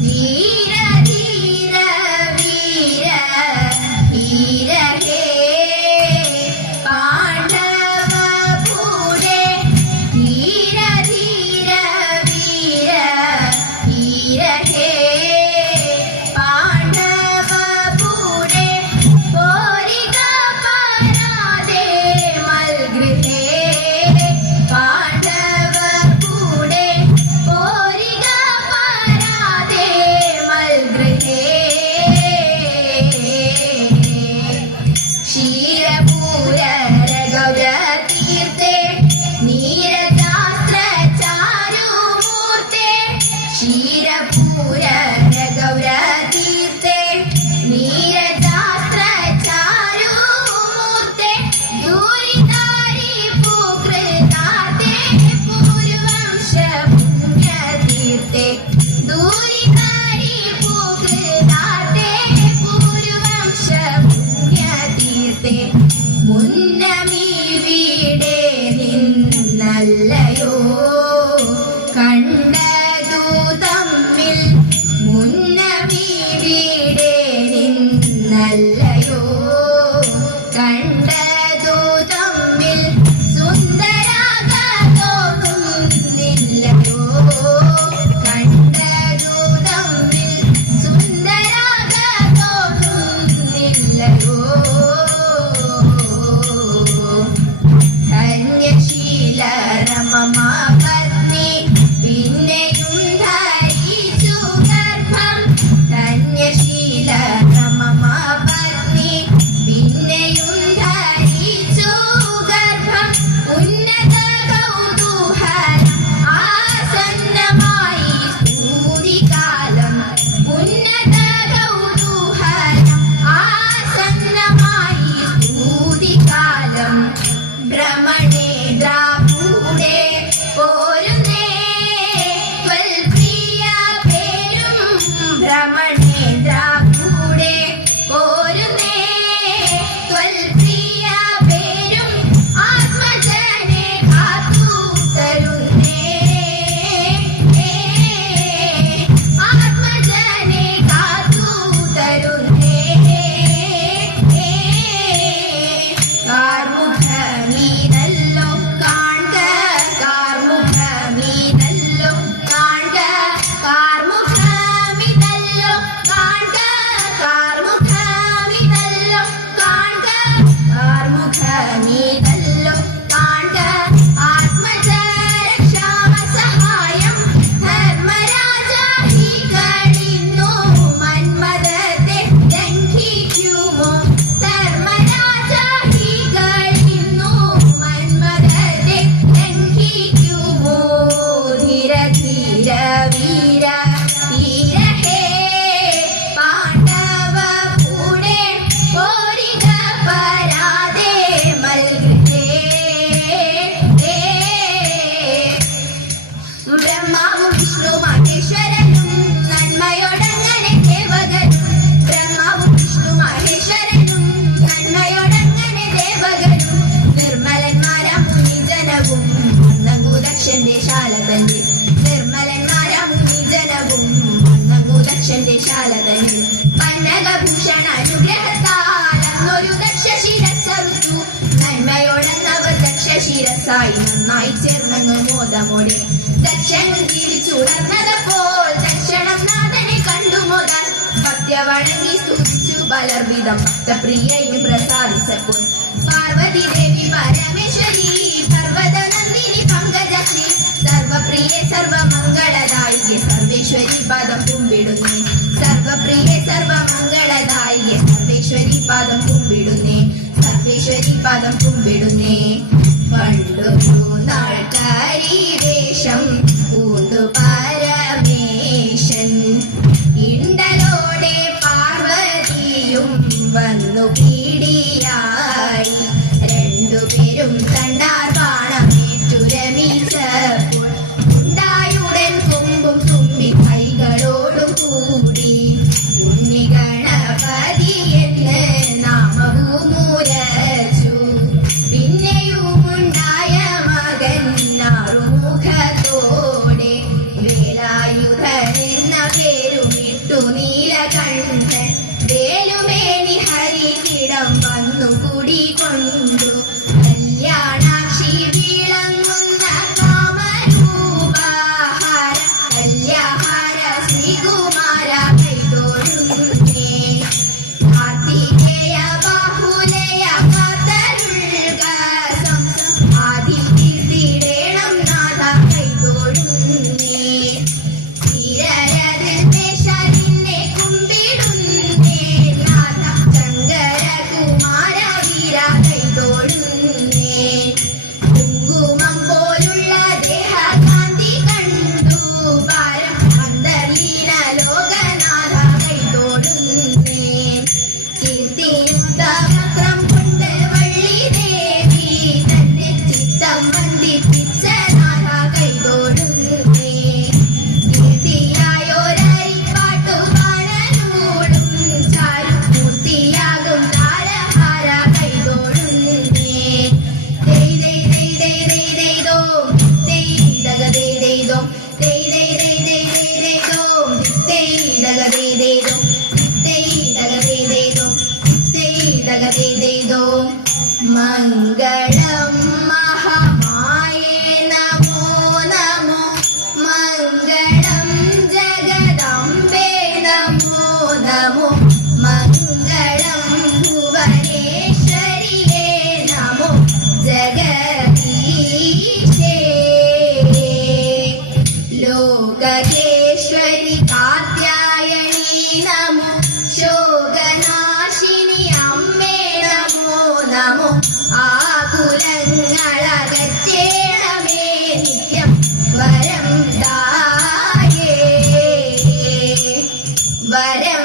ധീര ധീര പന്നകഭൂഷണ അനുഗ്രഹത്താൽ അന്നൊരു ദക്ഷശിരസ്സറുത്തു. നന്മയോടെന്നവർ ദക്ഷശിരസായി നന്നായി ചേർന്നങ്ങ് മോദമോടെ ദക്ഷനും ജീവിച്ചുണർന്നതപ്പോൾ ദക്ഷണം നാഥനെ കണ്ടു മോദാൻ ഭക്ത്യ വണങ്ങി സ്തുതിച്ചു പലർവിധം ഭക്തപ്രിയയും പ്രസാദിച്ചപ്പോൾ പാർവതി ദേവി പരമേശ്വരി പർവ്വത നന്ദിനി പങ്കജശ്രീ സർവപ്രിയെ സർവമംഗളദായികെ സർവേശ്വരി പാദം കുമ്പിടുന്നേ. സർവപ്രിയെ സർവമംഗളദായികെ സർവേശ്വരി പാദം കുമ്പിടുന്നേ. സർവേശ്വരി പാദം കുമ്പിടുന്നേ. പണ്ടൊരു നാൾ കരിവേഷം പൂണ്ടു പരമേശൻ ഇണ്ടലോടെ പാർവതിയും വന്നു പീഡിയായി. രണ്ടുപേരും തണ്ടാർ ബാണമേറ്റു രമിച്ചപ്പോൾ ഉണ്ടായുടൻ കൊമ്പും തുമ്പി കൈകളോടും കൂടി ഉണ്ണിഗണപതി എന്ന് നാമവും ഉരച്ചു. പിന്നെയുമുണ്ടായ മകൻ ആറുമുഖത്തോടെ വേലായുധൻ എന്ന പേരുമിട്ടു നീലകണ്ഠൻ. വേലുമേനി ഹരികിടം വന്നു കുടികൊണ്ടു കല്യാണാക്ഷി വിളങ്ങുന്ന കാമരൂപഹാര കല്യാഹാര ശ്രീകുമാര കൈതൊഴുന്നേ. കാർത്തികേയ ബാഹുലയ കാത്തരുൾക ആദികീർത്തിടേണം നാഥ കൈതൊഴുന്നേ. ധീരരതിൽ പേശാലിനെ കുമ്പിടുന്നേ നാഥ ശങ്കരകുമാര വീര കൈതൊഴുന്നേ. കുങ്കുമം പോലുള്ള ദേഹകാന്തി കണ്ടു പാരം അന്തർലീന ലോകനാഥ കൈതൊഴുന്നേ. കീർത്തിയുദ്ധവക്രം കൊണ്ട് വള്ളി ദേവി തന്നെ ചിത്തം വന്ദിപ്പിച്ച നാഥ കൈതൊഴുന്നേ. കീർത്തിയായൊരരിപ്പാട്ടു കാണനൂടും ചാരുമൂർത്തിയാകും താരഹാര കൈതൊഴുന്നേ. ദൈ ദൈ ദൈ ദൈ ദൈ ദൈ ദോം ദൈ ദഗ ദൈ ദൈ ദോം ദൈ ദൈ ദൈ ദൈ ദൈ ദൈ ദോം ദൈ ദഗ ദൈ ദൈ ദോം ദൈ ദഗ ദൈ ദൈ ദോം ദൈ ദഗ ദൈ ദൈ ദോം. മംഗളം മഹാമായേ നമോ നമോ മംഗളം ജഗദംബേ നമോ നമോ മംഗളം ഭുവനേശ്വരിയേ നമോ ജഗദീശേ. ലോകേശ്വരി കാത്യായനി നമോ ശോകനാശിനി അമ്മേ നമോ നമോ. ആകുലങ്ങളകറ്റേണമേ നിത്യം വരം ദായേ വരം